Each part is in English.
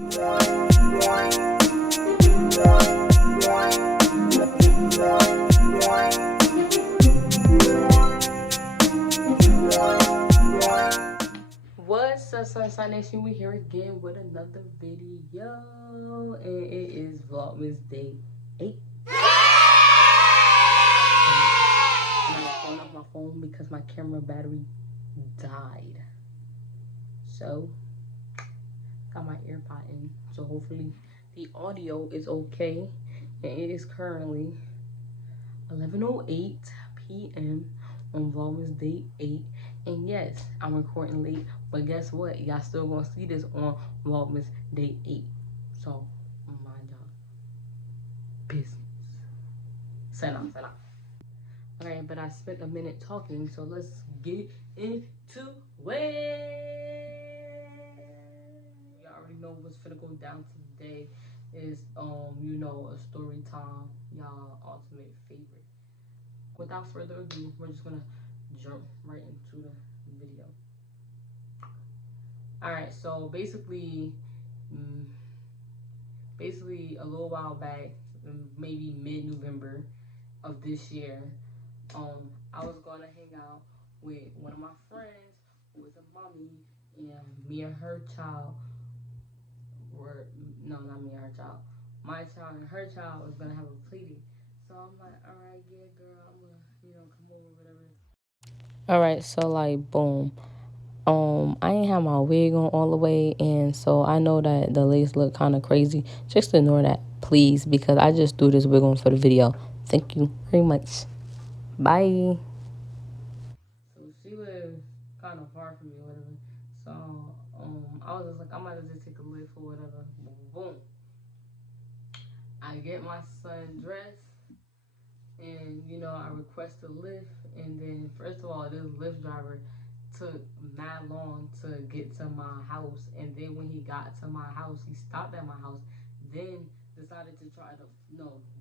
What's up, Sunshine Nation? We here again with another video, and it is Vlogmas Day 8. And I'm pulling off my phone because my camera battery died. So, got my AirPod in, so hopefully the audio is okay. And it is currently 11:08 p.m. on Vlogmas Day 8. And yes, I'm recording late, but guess what? Y'all still gonna see this on Vlogmas Day 8. So, mind y'all business. Sign off, sign off. Alright, but I spent a minute talking, so let's get into it. Y'all already know what's finna go down today is, you know, a story time, y'all ultimate favorite. Without further ado, we're just gonna jump right into the video. Alright, so basically a little while back, maybe mid-November of this year, I was gonna hang out with one of my friends who was a mommy, and me and her child were, no, not me and her child, my child and her child was gonna have a play date. So I'm like, alright, yeah, girl, I'm gonna, you know, come over, whatever. Alright, so like, boom. I ain't have my wig on all the way, and so I know that the lace look kind of crazy. Just ignore that, please, because I just threw this wig on for the video. Thank you very much. Bye. So she lives kind of far from me, whatever. So I was just like, I might as well just take a Lyft or whatever. Boom, boom. I get my son dressed, and you know, I request a Lyft, and then first of all, this Lyft driver took mad long to get to my house, and then when he got to my house, he stopped at my house, then decided to try to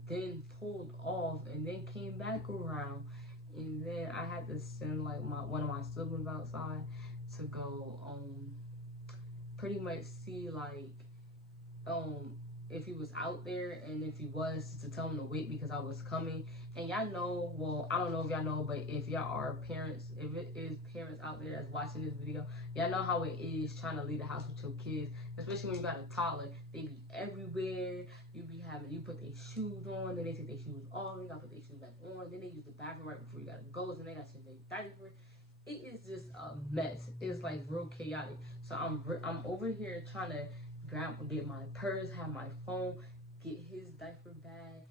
then pulled off, and then came back around, and then I had to send like one of my siblings outside to go pretty much see like if he was out there, and if he was, to tell him to wait because I was coming. And y'all know, well, I don't know if y'all know, but if y'all are parents, if it is parents out there that's watching this video, y'all know how it is trying to leave the house with your kids, especially when you got a toddler. They be everywhere. You put their shoes on, then they take their shoes off, they gotta put their shoes back on, then they use the bathroom right before you gotta go, so they gotta change their diaper. It is just a mess. It's like real chaotic. So I'm over here trying to get my purse, have my phone, get his diaper bag,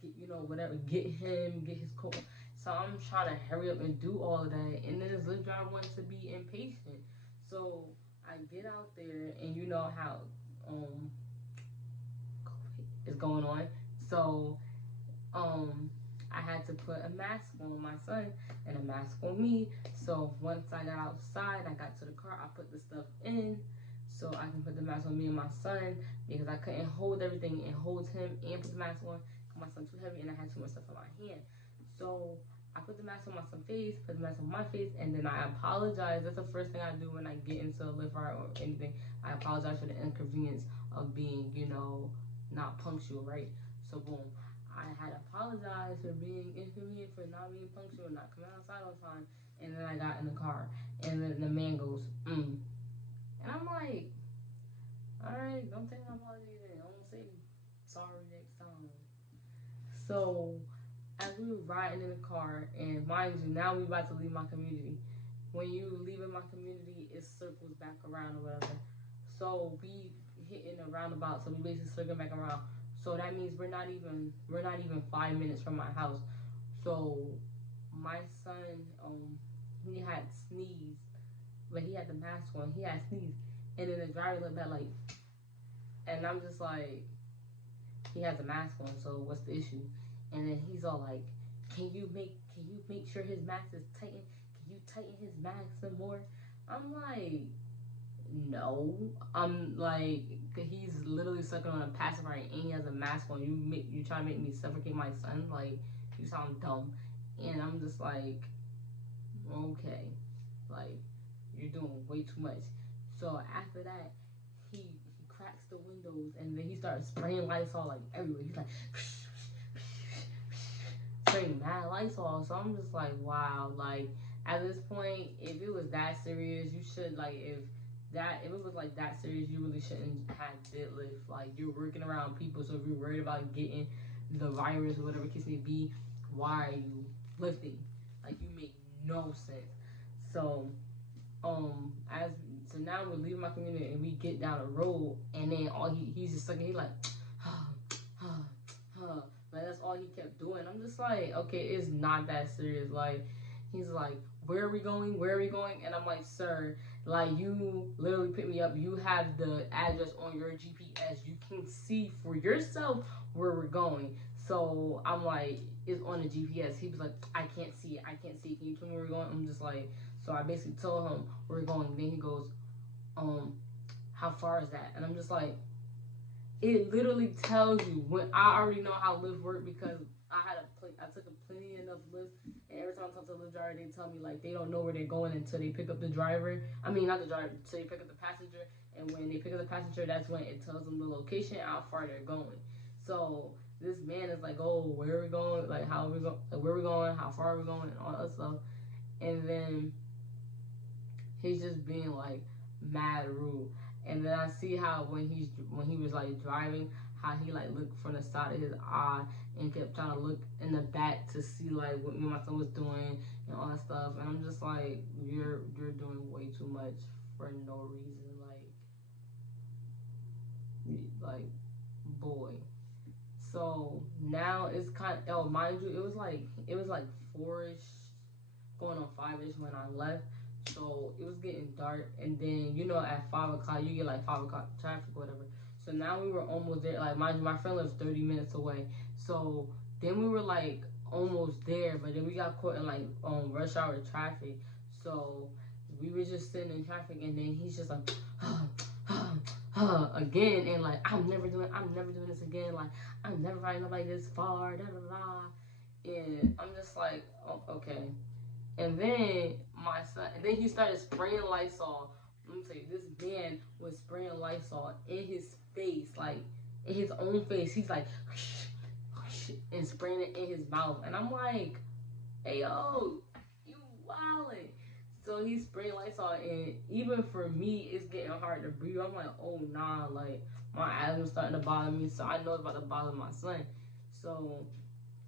get, you know, whatever, get his coat. So I'm trying to hurry up and do all of that, and then this Lyft driver wants to be impatient. So I get out there, and you know how COVID is going on. So I had to put a mask on my son and a mask on me. So once I got outside, I got to the car, I put the stuff in so I can put the mask on me and my son, because I couldn't hold everything and hold him and put the mask on because my son's too heavy and I had too much stuff in my hand. So I put the mask on my son's face, put the mask on my face, and then I apologize. That's the first thing I do when I get into a Lyft ride or anything. I apologize for the inconvenience of being, you know, not punctual, right? So boom, I had apologized for being inconvenient, for not being punctual, not coming outside on time, and then I got in the car, and then the man goes, and I'm like, all right, don't take my apology then. I won't say sorry next time. So as we were riding in the car, and mind you, now we about to leave my community. When you leave in my community, it circles back around or whatever. So we hitting a roundabout, so we basically circling back around. So that means we're not even 5 minutes from my house. So my son, he had sneezed, but he had the mask on. He had sneezed, and then the driver looked back like, and I'm just like, he has a mask on, so what's the issue? And then he's all like, can you make sure his mask is tightened? Can you tighten his mask some more? I'm like, no. I'm like, he's literally sucking on a pacifier and he has a mask on. You try to make me suffocate my son? Like, you sound dumb. And I'm just like, okay, like, you're doing way too much. So after that, he cracks the windows, and then he started spraying Lysol like everywhere. He's like spraying mad Lysol. So I'm just like, wow. Like at this point, if it was that serious, you should like if it was like that serious, you really shouldn't have deadlift. Like you're working around people, so if you're worried about getting the virus or whatever case may be, why are you lifting? Like you make no sense. So so now we're leaving my community and we get down the road, and then he's just sucking. He's like, like that's all he kept doing. I'm just like, okay, it's not that serious. Like he's like, where are we going? Where are we going? And I'm like, sir, like you literally picked me up. You have the address on your GPS. You can see for yourself where we're going. So I'm like, it's on the GPS. He was like, I can't see it. I can't see it. Can you tell me where we're going? I'm just like, so I basically told him where we're going. Then he goes, how far is that? And I'm just like, it literally tells you. When I already know how Lyft work because I took plenty enough Lyft, and every time I talk to the Lyft driver, they tell me like they don't know where they're going until they pick up the driver. I mean, not the driver, until they pick up the passenger. And when they pick up the passenger, that's when it tells them the location, how far they're going. So this man is like, oh, where are we going? Like, how are we going? Like, where are we going? How far are we going? And all that stuff. And then he's just being like mad rude. And then I see how when he was like driving, how he like looked from the side of his eye and kept trying to look in the back to see like what me and my son was doing and all that stuff. And I'm just like, you're doing way too much for no reason. Like boy. So now it's kind of, oh, mind you, it was like 4ish, going on 5ish when I left. So it was getting dark, and then you know at 5 o'clock you get like 5 o'clock traffic or whatever. So now we were almost there. Like mind you, my friend lives 30 minutes away. So then we were like almost there, but then we got caught in like rush hour traffic. So we were just sitting in traffic, and then he's just like again, and like I'm never doing this again. Like I'm never riding nobody this far. Da, da, da. And I'm just like, oh, okay. And then my son, and then he started spraying Lysol. Let me tell you, this man was spraying Lysol in his face, like in his own face. He's like, and spraying it in his mouth. And I'm like, hey, yo, you wildin'. So he's spraying Lysol, and even for me, it's getting hard to breathe. I'm like, oh, nah, like my asthma's starting to bother me. So I know it's about to bother my son. So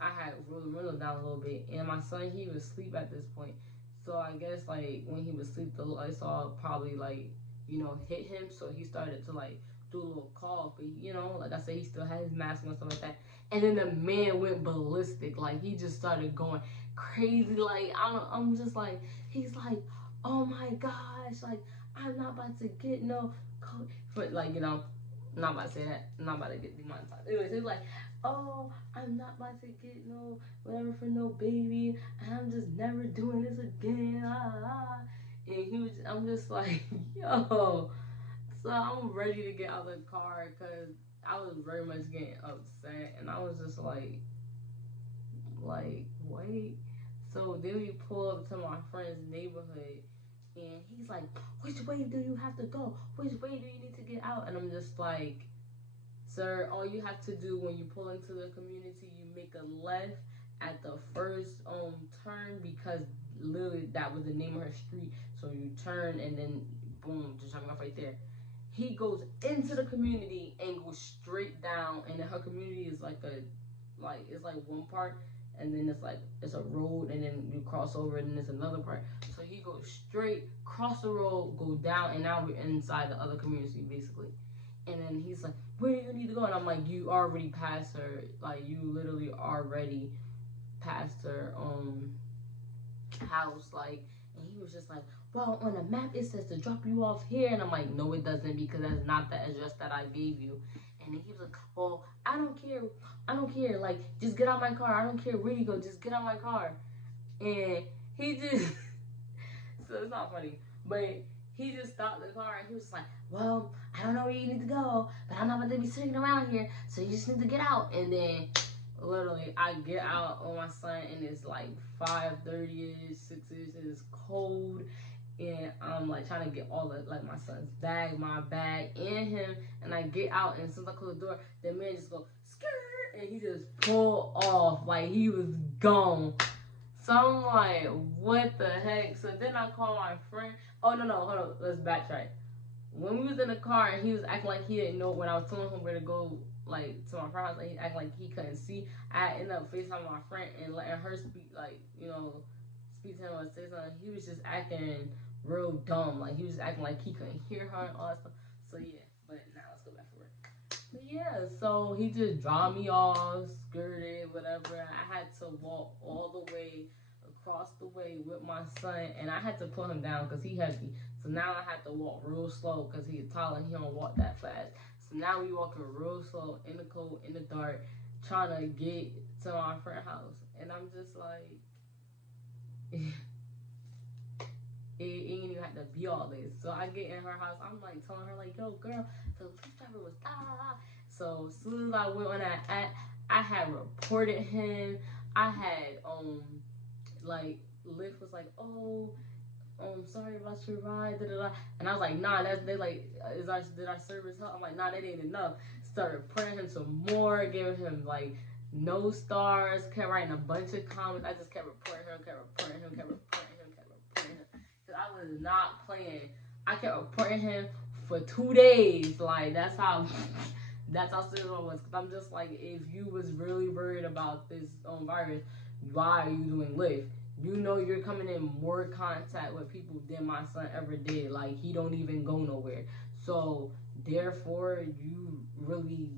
I had rolled the window down a little bit, and my son, he was asleep at this point. So I guess like when he was asleep, the Lysol probably like, you know, hit him. So he started to like do a little cough, but you know, like I said, he still had his mask on and stuff like that. And then the man went ballistic, like he just started going crazy. Like I'm just like, he's like, oh my gosh, like I'm not about to get no coat, but like, you know, I'm not about to say that. I'm not about to get demonetized. Anyways, he's like, oh, I'm not about to get no whatever for no baby, and I'm just never doing this again. And I'm just like, yo. So I'm ready to get out of the car because I was very much getting upset, and I was just like, wait. So then we pull up to my friend's neighborhood, and he's like, which way do you have to go? Which way do you need to get out? And I'm just like, sir, all you have to do when you pull into the community, you make a left at the first turn, because literally that was the name of her street. So you turn and then boom, just jumping off right there. He goes into the community and goes straight down, and then her community is it's like one part, and then it's a road, and then you cross over, and then there's another part. So he goes straight, cross the road, go down, and now we're inside the other community basically. And then he's like, where do you need to go? And I'm like, you already passed her. Like, you literally already passed her house. Like, and he was just like, well, on the map it says to drop you off here. And I'm like, no, it doesn't, because that's not the address that I gave you. And then he was like, well, I don't care. Like, just get out my car. I don't care where you go. Just get out my car. And he just, so it's not funny, but he just stopped the car, and he was like, well, I don't know where you need to go, but I'm not about to be sitting around here, so you just need to get out. And then literally I get out on my son, and it's like 5:30ish, 6ish, and it's cold, and I'm like trying to get all of like my son's bag, my bag, and him. And I get out, and as soon as I close the door, the man just go skirt, and he just pulled off like he was gone. So I'm like, what the heck? So then I call my friend. Oh no, hold on, let's backtrack. When we was in the car and he was acting like he didn't know when I was telling him where to go, like to my friend's house, like he acting like he couldn't see. I ended up FaceTiming my friend and letting her speak, like, you know, speak to him or say something. He was just acting real dumb, like he was acting like he couldn't hear her and all that stuff. So yeah, but now let's go back to work. But yeah, so he just dropped me off, skirted, whatever. I had to walk all the way across the way with my son, and I had to put him down because he heavy. So now I had to walk real slow because he's tall and he don't walk that fast. So now we walking real slow in the cold, in the dark, trying to get to my friend's house. And I'm just like, it ain't even have to be all this. So I get in her house, I'm like telling her like, yo girl, the Lyft driver was da da da. So as soon as I went on that app, I had reported him. I had like Lyft was like, oh, sorry about your ride, da da da. And I was like, nah, they like, did our service help? I'm like, nah, that ain't enough. Started putting him some more, giving him like no stars, kept writing a bunch of comments. I just kept reporting him, kept reporting him, kept reporting him, kept reporting him. Cause I was not playing. I kept reporting him for 2 days. Like that's how serious I was. Cause I'm just like, if you was really worried about this virus, why are you doing Lyft? You know you're coming in more contact with people than my son ever did. Like he don't even go nowhere. So therefore you really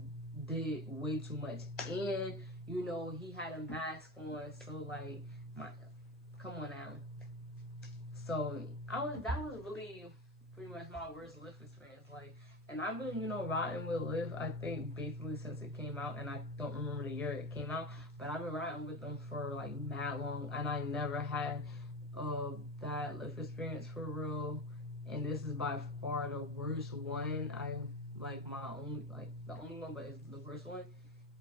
did way too much. And you know he had a mask on, so like come on now. So that was really pretty much my worst Lyft experience. Like, and I've been, you know, riding with Lyft, I think basically since it came out, and I don't remember the year it came out, but I've been riding with them for like mad long, and I never had a bad Lyft experience for real. And this is by far the worst one. I like the only one, but it's the worst one.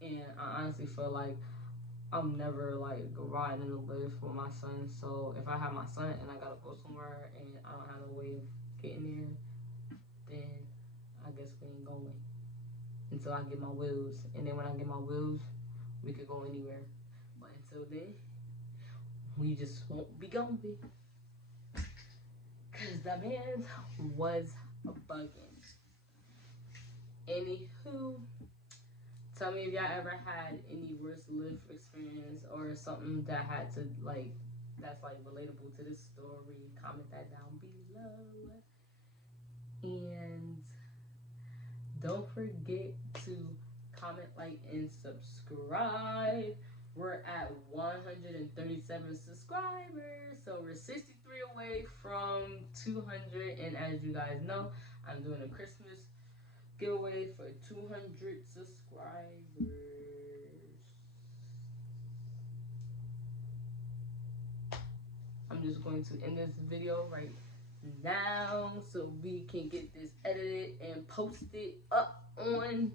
And I honestly feel like I'm never like riding in the Lyft with my son. So if I have my son and I gotta go somewhere and I don't have no way of getting there, then I guess we ain't going until I get my wheels. And then when I get my wheels, we could go anywhere. But until then, we just won't be going. Cause the man was bugging. Anywho, tell me if y'all ever had any worst Lyft experience or something that had to like that's like relatable to this story. Comment that down below. And don't forget to comment, like, and subscribe. We're at 137 subscribers, so we're 63 away from 200. And as you guys know, I'm doing a Christmas giveaway for 200 subscribers. I'm just going to end this video right now so we can get this edited and posted up on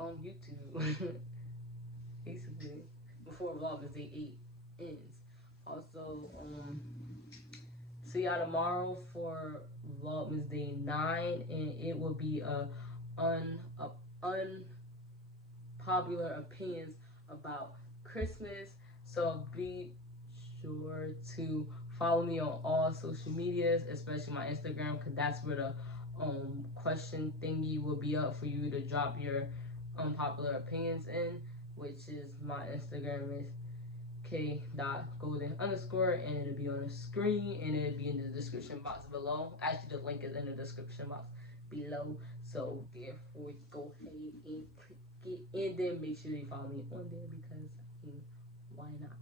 YouTube. Basically, before Vlogmas Day 8 ends. Also, see y'all tomorrow for Vlogmas Day 9, and it will be a unpopular opinions about Christmas. So be sure to follow me on all social medias, especially my Instagram, because that's where the question thingy will be up for you to drop your unpopular opinions in, which is my Instagram is k.golden_, and it'll be on the screen and it'll be in the description box below. Actually, the link is in the description box below, so therefore go ahead and click it, and then make sure you follow me on there because why not?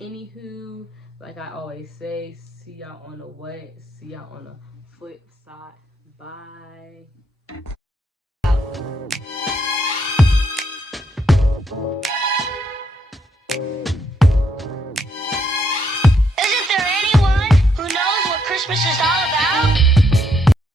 Anywho, like I always say, see y'all on the what? See y'all on the flip side. Bye.